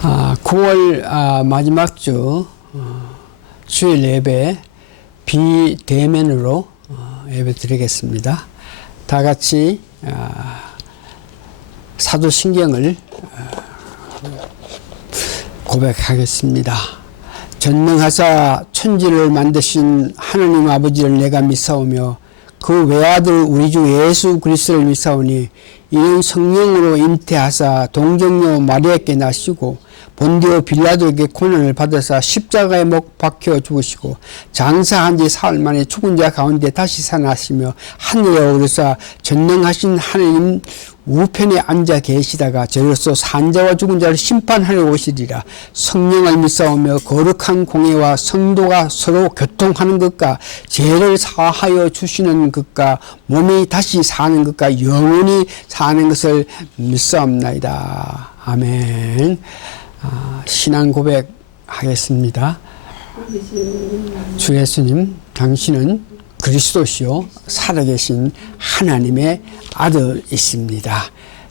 9월 마지막 주 주일 예배 비대면으로 예배 드리겠습니다. 다 같이 사도신경을 고백하겠습니다. 전능하사 천지를 만드신 하느님 아버지를 내가 믿사오며 그 외아들 우리 주 예수 그리스도를 믿사오니 이는 성령으로 잉태하사 동정녀 마리아께 나시고 본디오 빌라도에게 고난을 받아사 십자가에 못 박혀 죽으시고 장사한 지 사흘 만에 죽은 자 가운데 다시 살아나시며 하늘에 오르사 전능하신 하느님 우편에 앉아 계시다가 저로서 산자와 죽은 자를 심판하러 오시리라. 성령을 믿사오며 거룩한 공예와 성도가 서로 교통하는 것과 죄를 사하여 주시는 것과 몸이 다시 사는 것과 영원히 사는 것을 믿사옵나이다. 아멘. 신앙 고백하겠습니다. 주 예수님, 당신은 그리스도시요 살아계신 하나님의 아들이십니다.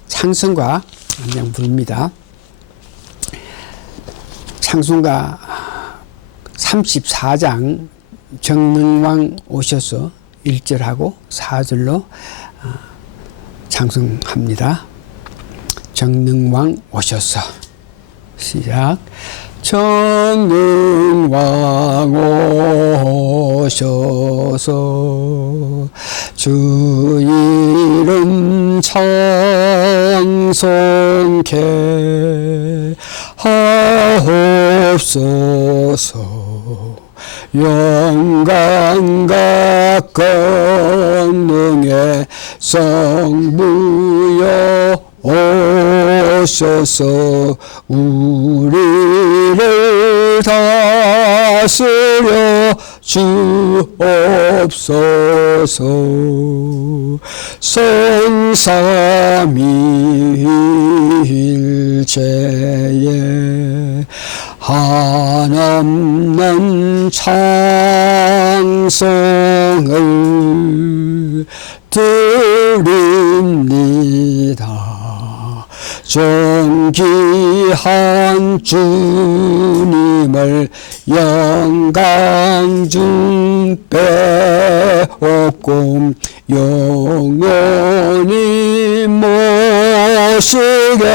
찬송가 한 장 부릅니다. 찬송가 34장 정능왕 오셔서 1절하고 4절로 찬송합니다. 정능왕 오셔서 시작. 정능왕 오셔서 주 이름 찬송케 하옵소서. 영광과 권능의 성부여 오셔서 우리를 다스려 주옵소서. 성삼위일체에 한없는 찬송을 드립니다. 존귀한 주님을 영광 중 빼옵고 영원히 모시게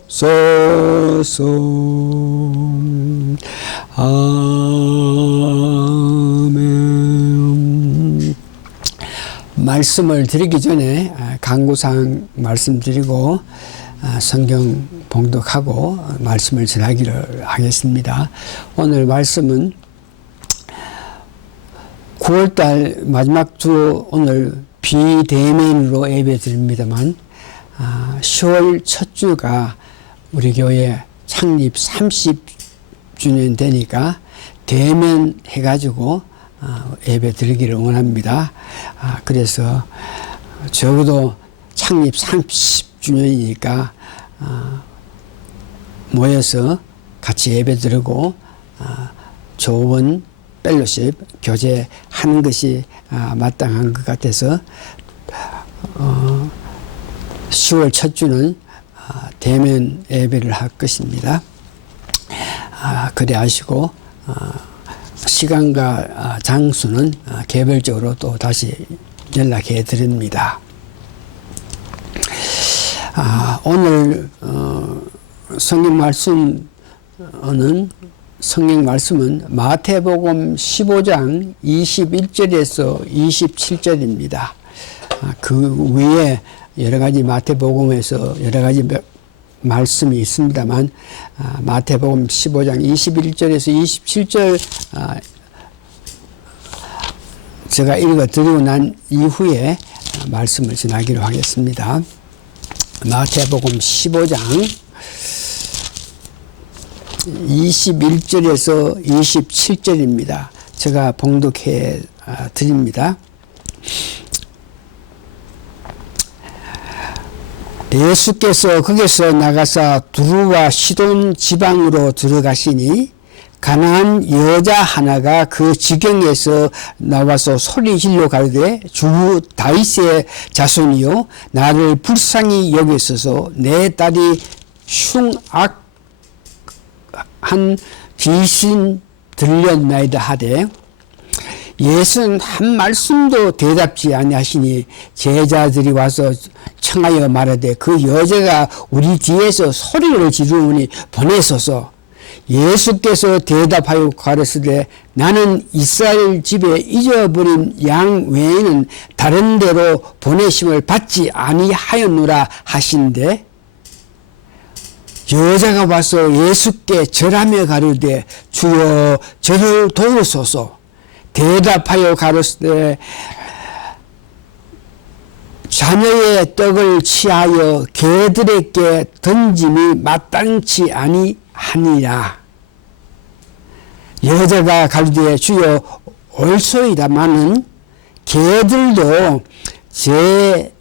하옵소서. 아멘. 말씀을 드리기 전에 간구사항 말씀드리고 성경 봉독하고 말씀을 전하기를 하겠습니다. 오늘 말씀은 9월달 마지막 주 오늘 비대면으로 예배 드립니다만 10월 첫 주가 우리 교회 창립 30주년 되니까 대면 해가지고 예배 드리기를 원합니다. 그래서 적어도 창립 30주년이니까 모여서 같이 예배 드리고 좋은 펠로십 교제하는 것이 마땅한 것 같아서 10월 첫 주는 대면 예배를 할 것입니다. 그래 하시고 시간과 장소는 개별적으로 또 다시 연락해 드립니다. 오늘 성경 말씀은 마태복음 15장 21절에서 27절입니다. 그 위에 여러 가지 마태복음에서 여러 가지 말씀이 있습니다만 마태복음 15장 21절에서 27절 제가 읽어드리고 난 이후에 말씀을 전하기로 하겠습니다. 마태복음 15장 21절에서 27절입니다. 제가 봉독해 드립니다. 예수께서 거기서 나가사 두루와 시돈 지방으로 들어가시니 가난한 여자 하나가 그 지경에서 나와서 소리 질러 가르되 주 다윗의 자손이요 나를 불쌍히 여기소서 내 딸이 흉악한 귀신 들렸나이다 하되 예수는 한 말씀도 대답지 아니하시니 제자들이 와서 청하여 말하되 그 여자가 우리 뒤에서 소리를 지르니 보내소서. 예수께서 대답하여 가르치되 나는 이스라엘 집에 잊어버린 양 외에는 다른 데로 보내심을 받지 아니하였노라 하신대 여자가 와서 예수께 절하며 가르되 주여 저를 도우소서. 대답하여 가로되 자녀의 떡을 취하여 개들에게 던짐이 마땅치 아니하니라. 여자가 가로되 주여 옳소이다마는 개들도 제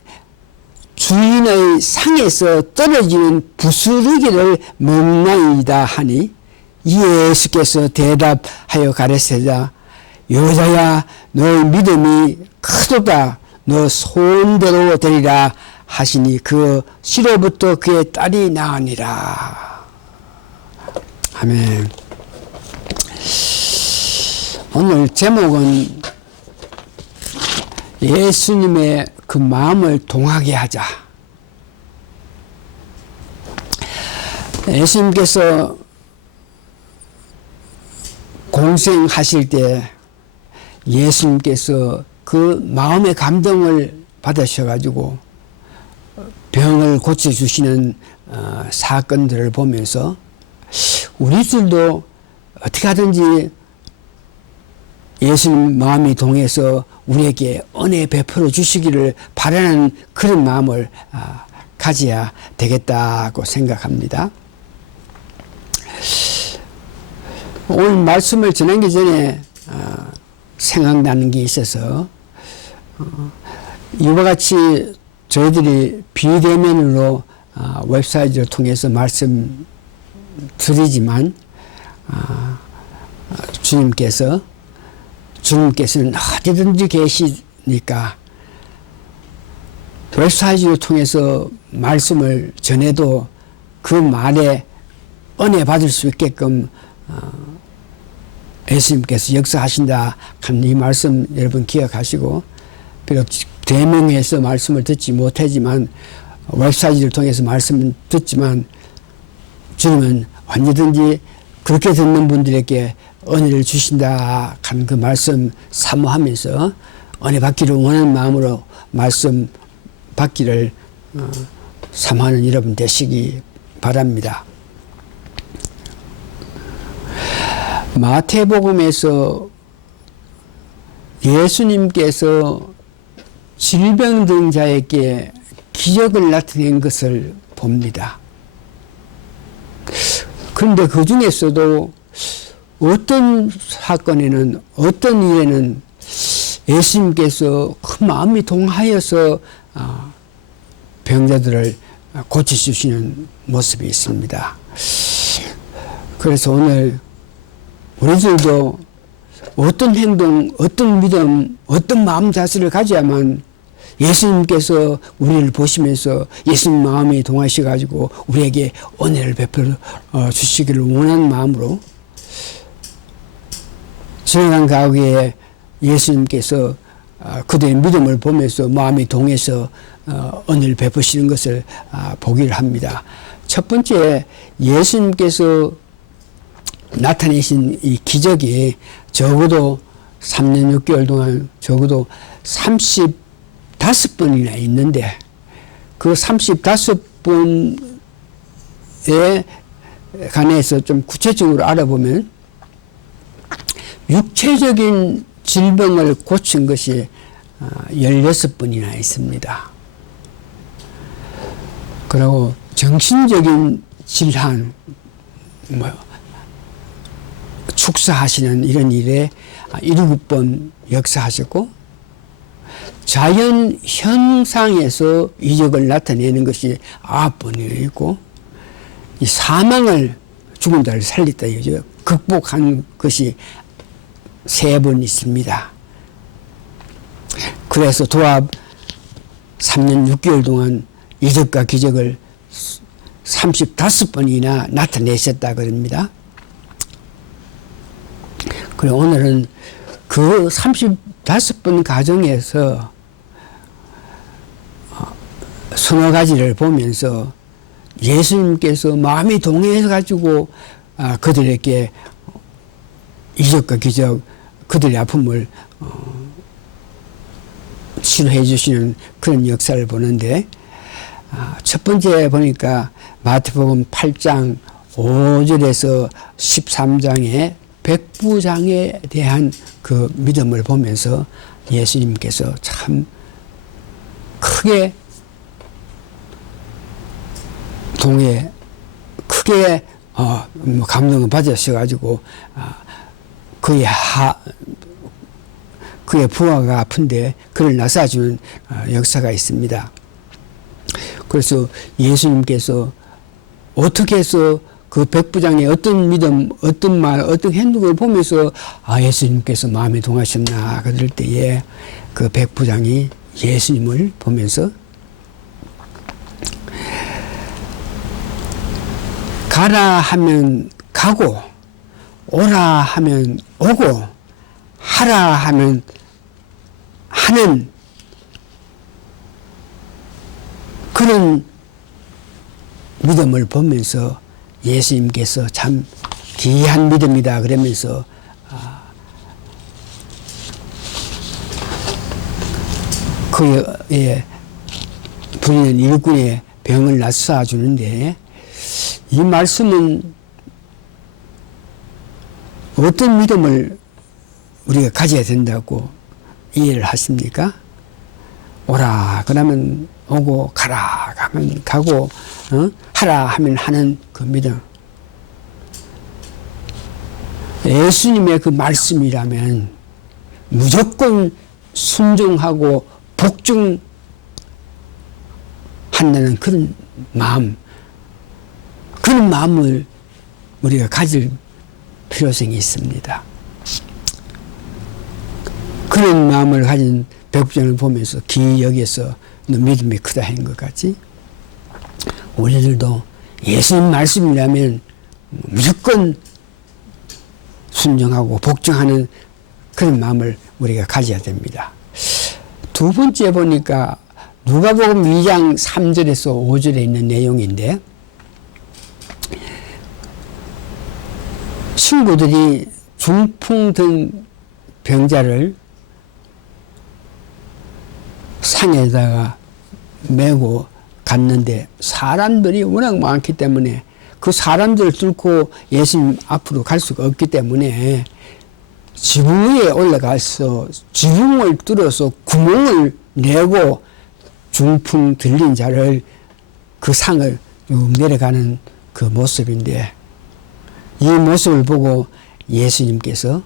주인의 상에서 떨어지는 부스러기를 먹나이다 하니 예수께서 대답하여 가르치자 여자야 너의 믿음이 크도다 너 소원대로 되리라 하시니 그 시로부터 그의 딸이 나으니라. 아멘. 오늘 제목은 예수님의 그 마음을 동하게 하자. 예수님께서 공생하실 때 예수님께서 그 마음의 감동을 받으셔가지고 병을 고쳐주시는 사건들을 보면서 우리들도 어떻게 하든지 예수님 마음이 동해서 우리에게 은혜 베풀어 주시기를 바라는 그런 마음을 가져야 되겠다고 생각합니다. 오늘 말씀을 전하기 전에 생각나는 게 있어서 이와 같이 저희들이 비대면으로 웹사이트를 통해서 말씀 드리지만 주님께서는 어디든지 계시니까 웹사이트를 통해서 말씀을 전해도 그 말에 은혜 받을 수 있게끔 예수님께서 역사하신다 하는 이 말씀 여러분 기억하시고 비록 대명해서 말씀을 듣지 못하지만 웹사이트를 통해서 말씀을 듣지만 주님은 언제든지 그렇게 듣는 분들에게 은혜를 주신다 하는 그 말씀 사모하면서 은혜 받기를 원하는 마음으로 말씀 받기를 사모하는 여러분 되시기 바랍니다. 마태복음에서 예수님께서 질병든 자에게 기적을 나타낸 것을 봅니다. 그런데 그 중에서도 어떤 사건에는 어떤 일에는 예수님께서 그 마음이 동하여서 병자들을 고쳐주시는 모습이 있습니다. 그래서 오늘 우리들도 어떤 행동, 어떤 믿음, 어떤 마음 자세를 가져야만 예수님께서 우리를 보시면서 예수님 마음이 동하셔가지고 우리에게 은혜를 베풀어 주시기를 원하는 마음으로 지나간 가옥에 예수님께서 그들의 믿음을 보면서 마음이 동해서 은혜를 베푸시는 것을 보기를 합니다. 첫 번째 예수님께서 나타내신 이 기적이 적어도 3년 6개월 동안 적어도 35번이나 있는데 그 35번에 관해서 좀 구체적으로 알아보면 육체적인 질병을 고친 것이 16번이나 있습니다. 그리고 정신적인 질환, 축사하시는 이런 일에 7번 역사하셨고 자연 현상에서 이적을 나타내는 것이 9번이 있고 이 사망을 죽은 자를 살렸다 이거죠. 극복한 것이 3번 있습니다. 그래서 도합 3년 6개월 동안 이적과 기적을 35번이나 나타내셨다 그럽니다. 그리고 오늘은 그 35번 가정에서 서너 가지를 보면서 예수님께서 마음이 동해서 가지고 그들에게 이적과 기적, 그들의 아픔을 치료해 주시는 그런 역사를 보는데, 첫 번째 보니까 마태복음 8장 5절에서 13장의 백부장에 대한 그 믿음을 보면서 예수님께서 참 크게 크게 감동을 받으셔가지고 그의 부하가 아픈데 그를 나서주는 역사가 있습니다. 그래서 예수님께서 어떻게 해서 그 백부장의 어떤 믿음, 어떤 말, 어떤 행동을 보면서 예수님께서 마음에 동하셨나 그럴 때에 그 백부장이 예수님을 보면서 가라 하면 가고 오라 하면 오고 하라 하면 하는 그런 믿음을 보면서 예수님께서 참 귀한 믿음이다 그러면서 그의 부리는 일꾼의 병을 낫사 주는데, 이 말씀은 어떤 믿음을 우리가 가져야 된다고 이해를 하십니까? 오라 그러면 오고 가라 하면 가고 하라 하면 하는 그 믿음. 예수님의 그 말씀이라면 무조건 순종하고 복종한다는 그런 마음, 그런 마음을 우리가 가질 필요성이 있습니다. 그런 마음을 가진 백부장을 보면서 귀히 여기서 너 믿음이 크다 한 것 같지? 우리들도 예수님 말씀이라면 무조건 순종하고 복종하는 그런 마음을 우리가 가져야 됩니다. 두 번째 보니까 누가복음 2장 3절에서 5절에 있는 내용인데, 친구들이 중풍 든 병자를 상에다가 메고 갔는데 사람들이 워낙 많기 때문에 그 사람들을 뚫고 예수님 앞으로 갈 수가 없기 때문에 지붕 위에 올라가서 지붕을 뚫어서 구멍을 내고 중풍 들린 자를 그 상을 쭉 내려가는 그 모습인데, 이 모습을 보고 예수님께서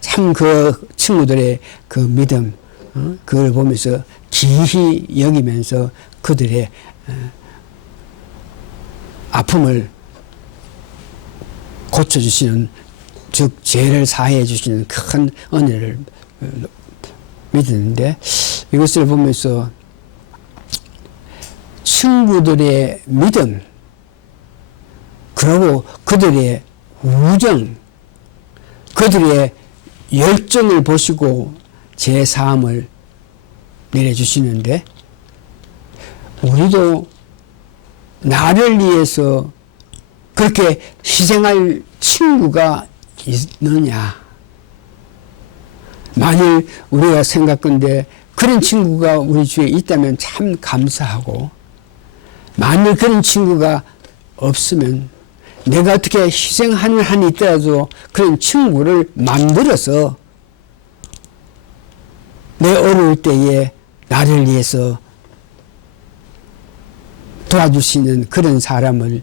참 그 친구들의 그 믿음, 그걸 보면서 기히 여기면서 그들의 아픔을 고쳐주시는, 즉 죄를 사해 주시는 큰 은혜를 믿었는데, 이것을 보면서 친구들의 믿음, 그리고 그들의 우정, 그들의 열정을 보시고 제 사함을 내려주시는데, 우리도 나를 위해서 그렇게 희생할 친구가 있느냐? 만일 우리가 생각건데 그런 친구가 우리 주위에 있다면 참 감사하고, 만일 그런 친구가 없으면 내가 어떻게 희생하는 한이 있더라도 그런 친구를 만들어서 내 어려울 때에 나를 위해서 도와줄 수 있는 그런 사람을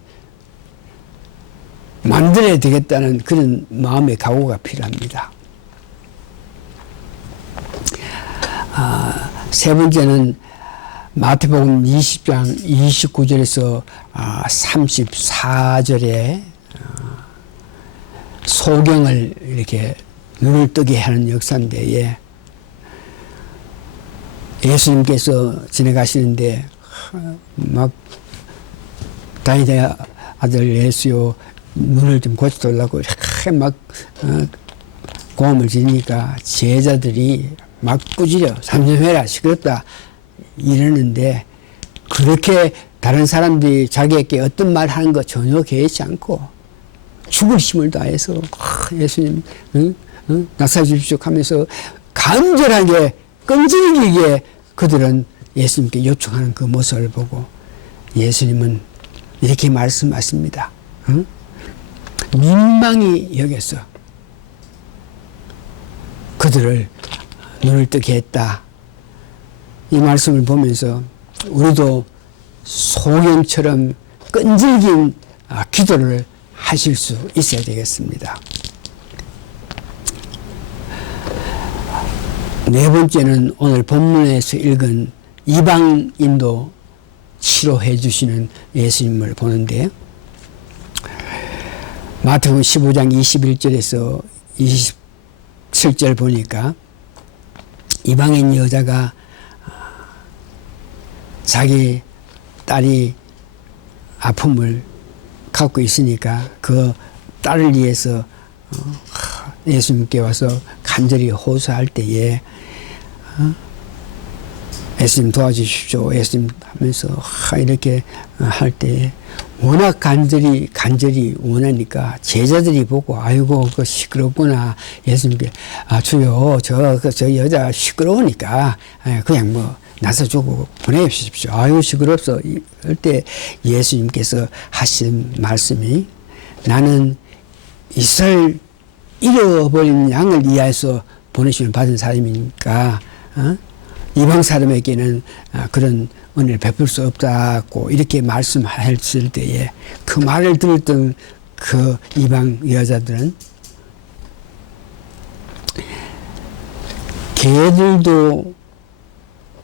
만들어야 되겠다는 그런 마음의 각오가 필요합니다. 세 번째는 마태복음 20장 29절에서 34절에 소경을 이렇게 눈을 뜨게 하는 역사인데, 예수님께서 지나가시는데 막 다윗의 아들 예수요 눈을 좀 고쳐달라고 이렇게 막 고함을 지르니까 제자들이 막 꾸짖어 삼손해라 시끄럽다 이러는데 그렇게 다른 사람들이 자기에게 어떤 말 하는 거 전혀 개의치 않고 죽을 힘을 다해서 예수님 낙사해 주십시오 하면서 간절하게 끈질기게 그들은 예수님께 요청하는 그 모습을 보고 예수님은 이렇게 말씀하십니다. 민망히 여겼어. 그들을 눈을 뜨게 했다. 이 말씀을 보면서 우리도 소경처럼 끈질긴 기도를 하실 수 있어야 되겠습니다. 네 번째는 오늘 본문에서 읽은 이방인도 치료해 주시는 예수님을 보는데 마태복음 15장 21절에서 27절 보니까 이방인 여자가 자기 딸이 아픔을 갖고 있으니까 그 딸을 위해서 예수님께 와서 간절히 호소할 때에 예수님 도와주십시오. 예수님 하면서 이렇게 할 때 워낙 간절히 원하니까 제자들이 보고 아이고 그 시끄럽구나. 예수님께 주여 저 여자 시끄러우니까 그냥 뭐 나서주고 보내주십시오. 아이고 시끄럽소. 이럴 때 예수님께서 하신 말씀이 나는 이스라엘 잃어버린 양을 위하여서 보내심을 받은 사람이니까 이방 사람에게는 그런 은혜를 베풀 수 없다고 이렇게 말씀했을 때에 그 말을 들었던 그 이방 여자들은 개들도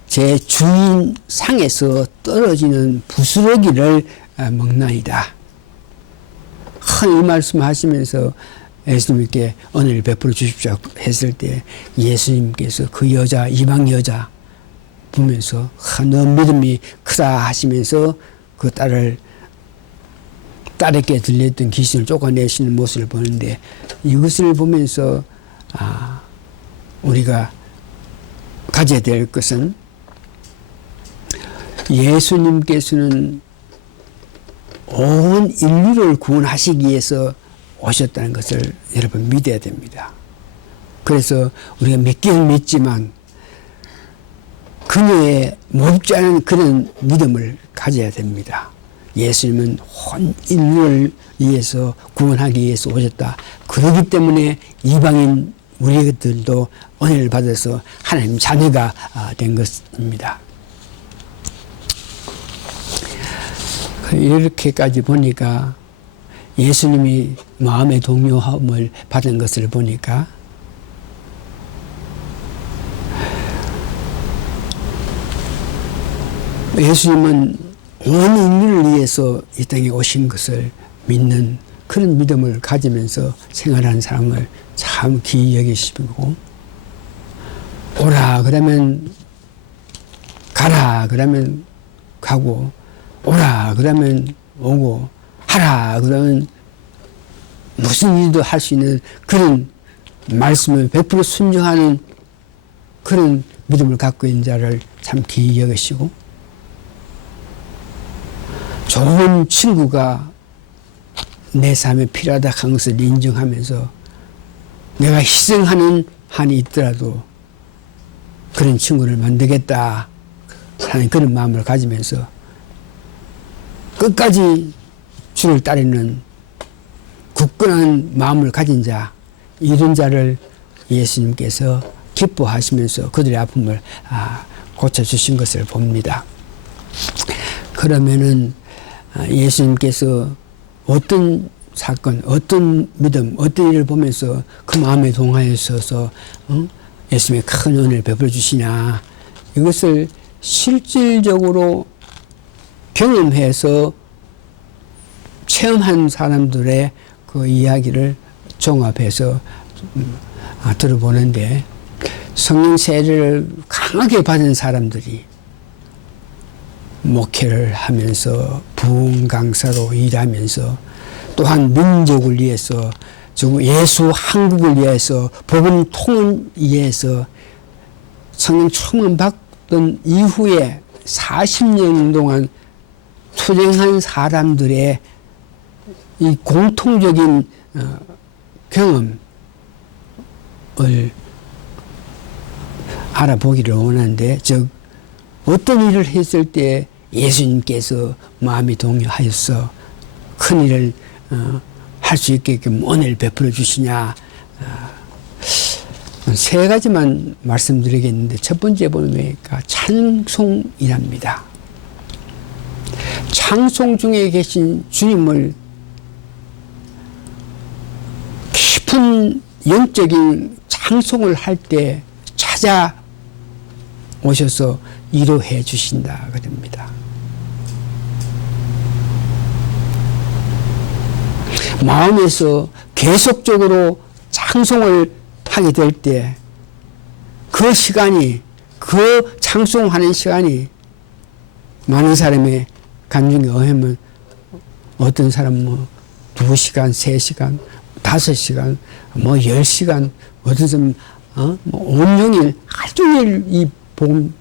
제 주인 상에서 떨어지는 부스러기를 먹나이다. 이 말씀하시면서 예수님께 은혜를 베풀어 주십시오 했을 때 예수님께서 그 여자 이방 여자 보면서 너 믿음이 크다 하시면서 그 딸에게 들렸던 귀신을 쫓아내시는 모습을 보는데 이것을 보면서 우리가 가져야 될 것은 예수님께서는 온 인류를 구원하시기 위해서 오셨다는 것을 여러분 믿어야 됩니다. 그래서 우리가 믿기는 믿지만 그녀의 몹지 않은 그런 믿음을 가져야 됩니다. 예수님은 온 인류를 위해서 구원하기 위해서 오셨다. 그렇기 때문에 이방인 우리들도 은혜를 받아서 하나님 자녀가 된 것입니다. 이렇게까지 보니까 예수님이 마음의 동요함을 받은 것을 보니까 예수님은 온 인류를 위해서 이 땅에 오신 것을 믿는 그런 믿음을 가지면서 생활하는 사람을 참 귀히 여기시고 오라 그러면 가라 그러면 가고 오라 그러면 오고 하라 그러면 무슨 일도 할 수 있는 그런 말씀을 100% 순종하는 그런 믿음을 갖고 있는 자를 참 귀히 여기시고 좋은 친구가 내 삶에 필요하다 한 것을 인정하면서 내가 희생하는 한이 있더라도 그런 친구를 만들겠다 하는 그런 마음을 가지면서 끝까지 주를 따르는 굳건한 마음을 가진 자 이런 자를 예수님께서 기뻐하시면서 그들의 아픔을 고쳐주신 것을 봅니다. 그러면은 예수님께서 어떤 사건, 어떤 믿음, 어떤 일을 보면서 그 마음에 동하여서 예수님의 큰 은혜를 베풀어 주시냐 이것을 실질적으로 경험해서 체험한 사람들의 그 이야기를 종합해서 들어보는데 성령 세례를 강하게 받은 사람들이 목회를 하면서 부흥 강사로 일하면서 또한 민족을 위해서 예수 한국을 위해서 복음 통을 위해서 성령 충만 받던 이후에 40년 동안 투쟁한 사람들의 이 공통적인 경험을 알아보기를 원하는데, 즉 어떤 일을 했을 때 예수님께서 마음이 동요하여서 큰 일을 할 수 있게끔 은혜를 베풀어 주시냐. 세 가지만 말씀드리겠는데, 첫 번째 보니까 찬송이랍니다. 찬송 중에 계신 주님을 깊은 영적인 찬송을 할 때 찾아오셔서 위로해 주신다 그럽니다. 마음에서 계속적으로 찬송을 하게 될 때 그 시간이, 그 찬송하는 시간이 많은 사람의 간증에 의하면 어떤 사람은 2시간, 3시간, 5시간, 10시간, 어떤 사람은 온종일, 하루종일 이 복음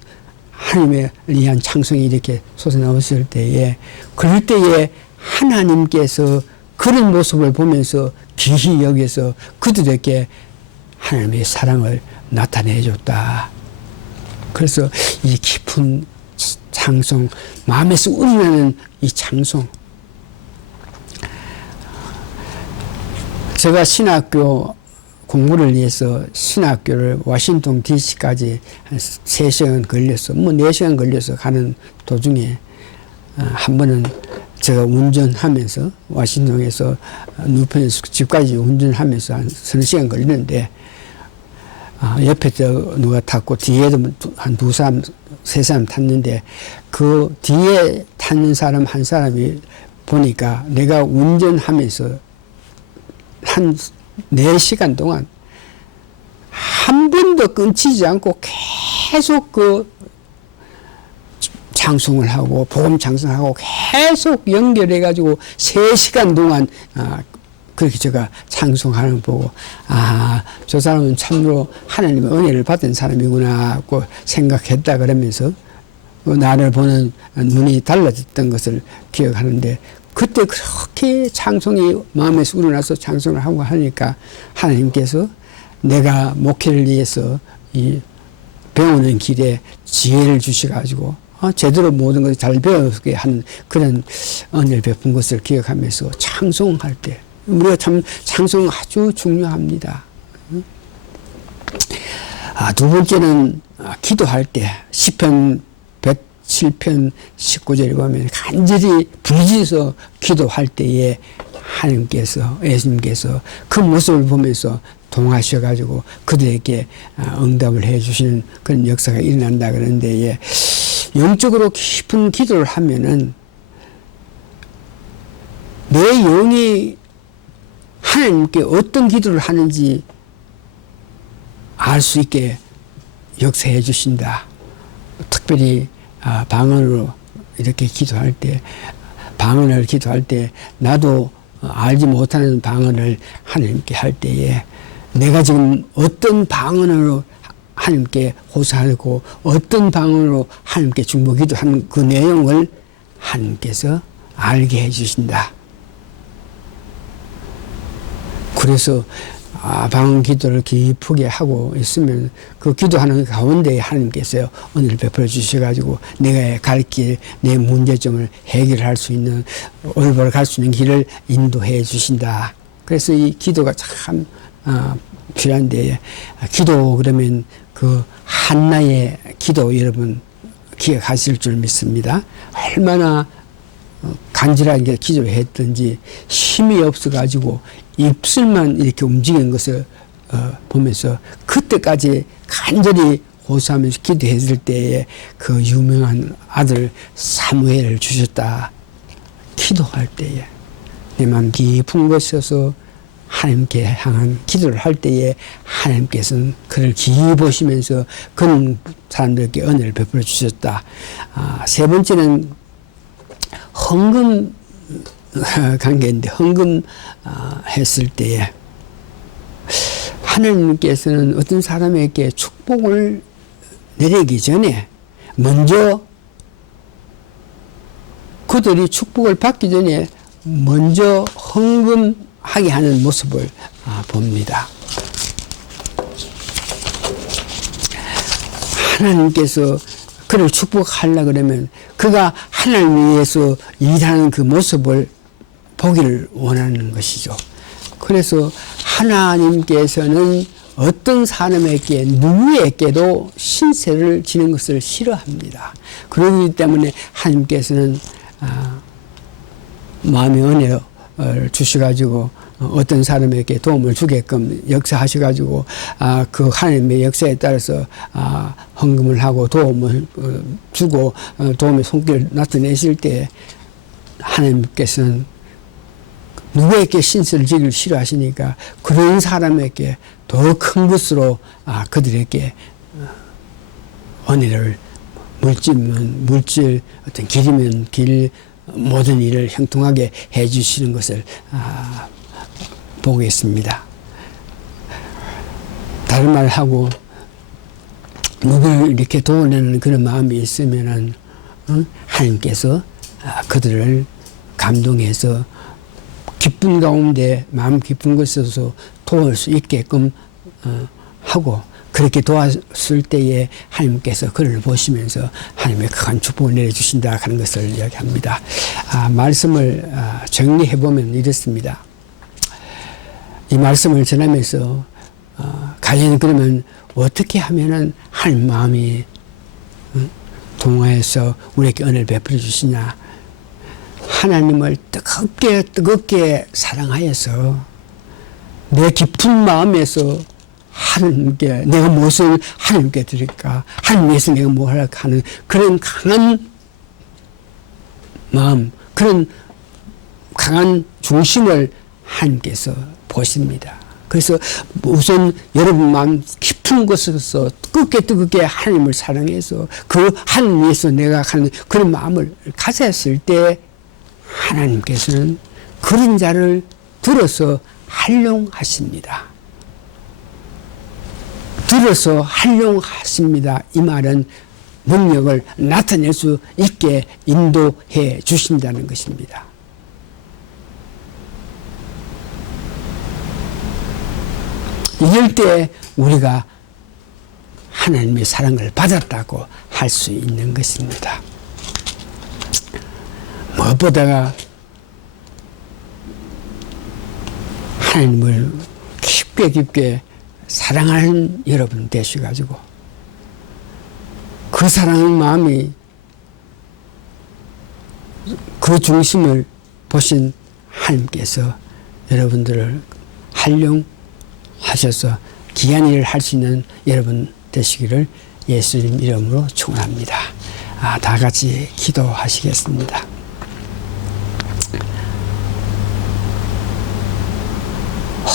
하나님에 의한 찬송이 이렇게 솟아나왔을 때에, 그럴 때에 하나님께서 그런 모습을 보면서 귀히 여겨서 그들에게 하나님의 사랑을 나타내 줬다. 그래서 이 깊은 찬송, 마음에서 우러나는 이 찬송. 제가 신학교 공부를 위해서 신학교를 워싱턴 DC까지 한 3시간 걸려서, 4시간 걸려서 가는 도중에 한 번은 제가 운전하면서 워싱턴에서 뉴편에서 집까지 운전하면서 한 3시간 걸리는데, 옆에 누가 탔고 뒤에도 한 2사람, 3사람 탔는데, 그 뒤에 타는 사람 한 사람이 보니까 내가 운전하면서 한 4시간 동안 한 번도 끊치지 않고 계속 그 찬송을 하고 복음 찬송하고 계속 연결해가지고 3시간 동안 그렇게 제가 찬송하는 거 보고, 저 사람은 참으로 하나님의 은혜를 받은 사람이구나 하고 생각했다 그러면서 나를 보는 눈이 달라졌던 것을 기억하는데, 그때 그렇게 찬송이 마음에서 우러나서 찬송을 하고 하니까 하나님께서 내가 목회를 위해서 이 배우는 길에 지혜를 주셔가지고 제대로 모든 것을 잘 배우게 하는 그런 은혜를 베푼 것을 기억하면서 찬송할 때, 우리가 참 찬송 아주 중요합니다. 두 번째는 기도할 때, 시편 107편 19절에 보면 간절히 부르짖어서 기도할 때에 하나님께서, 예수님께서 그 모습을 보면서 동하셔가지고 그들에게 응답을 해주시는 그런 역사가 일어난다 그러는데, 영적으로 깊은 기도를 하면은 내 영이 하나님께 어떤 기도를 하는지 알 수 있게 역사해 주신다. 특별히 방언으로 이렇게 기도할 때, 방언을 기도할 때 나도 알지 못하는 방언을 하나님께 할 때에 내가 지금 어떤 방언으로 하나님께 호소하고 어떤 방언으로 하나님께 중보기도 하는 그 내용을 하나님께서 알게 해주신다. 그래서 방언 기도를 깊게 하고 있으면 그 기도하는 가운데 하나님께서 은혜를 베풀어 주셔가지고 내가 갈 길, 내 문제점을 해결할 수 있는, 올바로 갈 수 있는 길을 인도해 주신다. 그래서 이 기도가 참 필요한데, 기도 그러면 그 한나의 기도 여러분 기억하실 줄 믿습니다. 얼마나 간절하게 기도를 했든지 힘이 없어가지고 입술만 이렇게 움직이는 것을 보면서 그때까지 간절히 호소하면서 기도했을 때에 그 유명한 아들 사무엘을 주셨다. 기도할 때에 내 마음 깊은 곳에서 하나님께 향한 기도를 할 때에 하나님께서는 그를 기이 보시면서 그런 사람들에게 은혜를 베풀어 주셨다. 세 번째는 헌금 관계인데, 헌금 했을 때에 하나님께서는 어떤 사람에게 축복을 내리기 전에 먼저 그들이 축복을 받기 전에 먼저 헌금하게 하는 모습을 봅니다. 하나님께서 그를 축복하려 그러면 그가 하나님을 위해서 일하는 그 모습을 보기를 원하는 것이죠. 그래서 하나님께서는 어떤 사람에게 누구에게도 신세를 지는 것을 싫어합니다. 그렇기 때문에 하나님께서는 마음의 은혜를 주셔가지고 어떤 사람에게 도움을 주게끔 역사하셔가지고 그 하나님의 역사에 따라서 헌금을 하고 도움을 주고 도움의 손길을 나타내실 때 하나님께서는 누구에게 신세를 지기를 싫어하시니까 그런 사람에게 더 큰 것으로 그들에게 은혜를 물질이면 물질, 어떤 길이면 길, 모든 일을 형통하게 해주시는 것을 보겠습니다. 다른 말하고 누구를 이렇게 도와내는 그런 마음이 있으면은 하나님께서 그들을 감동해서 기쁜 가운데 마음 깊은 것에서 도울 수 있게끔 하고, 그렇게 도왔을 때에 하나님께서 그를 보시면서 하나님의 큰 축복을 내려주신다 하는 것을 이야기합니다. 말씀을 정리해 보면 이렇습니다. 이 말씀을 전하면서 과연 그러면 어떻게 하면은 하나님 마음이 동화해서 우리에게 은혜를 베풀어 주시냐. 하나님을 뜨겁게 사랑하여서 내 깊은 마음에서 하나님께 내가 무엇을 하나님께 드릴까, 하나님 위해서 내가 뭘 할까 하는 그런 강한 마음, 그런 강한 중심을 하나님께서 보십니다. 그래서 우선 여러분 마음 깊은 곳에서 뜨겁게 하나님을 사랑해서 그 하나님 위해서 내가 하는 그런 마음을 가졌을 때 하나님께서는 그런 자를 들어서 활용하십니다. 들어서 활용하십니다. 이 말은 능력을 나타낼 수 있게 인도해 주신다는 것입니다. 이럴 때 우리가 하나님의 사랑을 받았다고 할 수 있는 것입니다. 무엇보다가 하나님을 깊게 사랑하는 여러분 되셔가지고 그 사랑하는 마음이 그 중심을 보신 하나님께서 여러분들을 활용하셔서 귀한 일을 할 수 있는 여러분 되시기를 예수님 이름으로 축원합니다. 다 같이 기도하시겠습니다.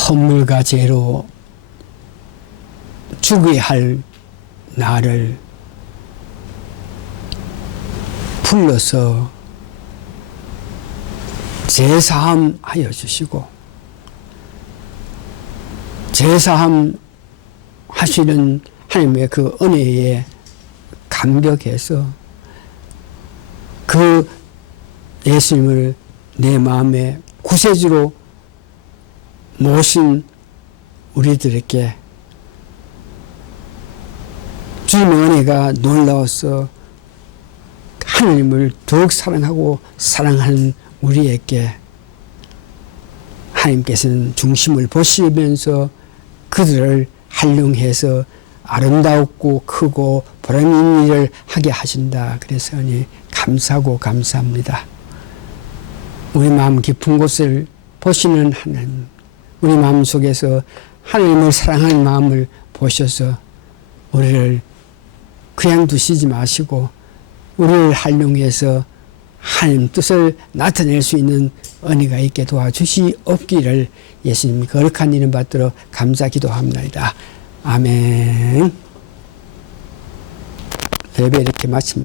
헌물과 죄로 죽어야 할 나를 불러서 제사함 하여 주시고 제사함 하시는 하나님의 그 은혜에 감격해서 그 예수님을 내 마음의 구세주로 모신 우리들에게 주님의 은혜가 놀라워서 하나님을 더욱 사랑하고 사랑하는 우리에게 하나님께서는 중심을 보시면서 그들을 활용해서 아름답고 크고 보람 있는 일을 하게 하신다. 그래서 감사하고 감사합니다. 우리 마음 깊은 곳을 보시는 하나님, 우리 마음 속에서 하나님을 사랑하는 마음을 보셔서 우리를 그냥 두시지 마시고 우리를 활용해서 하나님 뜻을 나타낼 수 있는 은혜가 있게 도와주시옵기를 예수님 거룩한 이름 받들어 감사 기도합니다. 아멘. 예배 이렇게 마칩니다.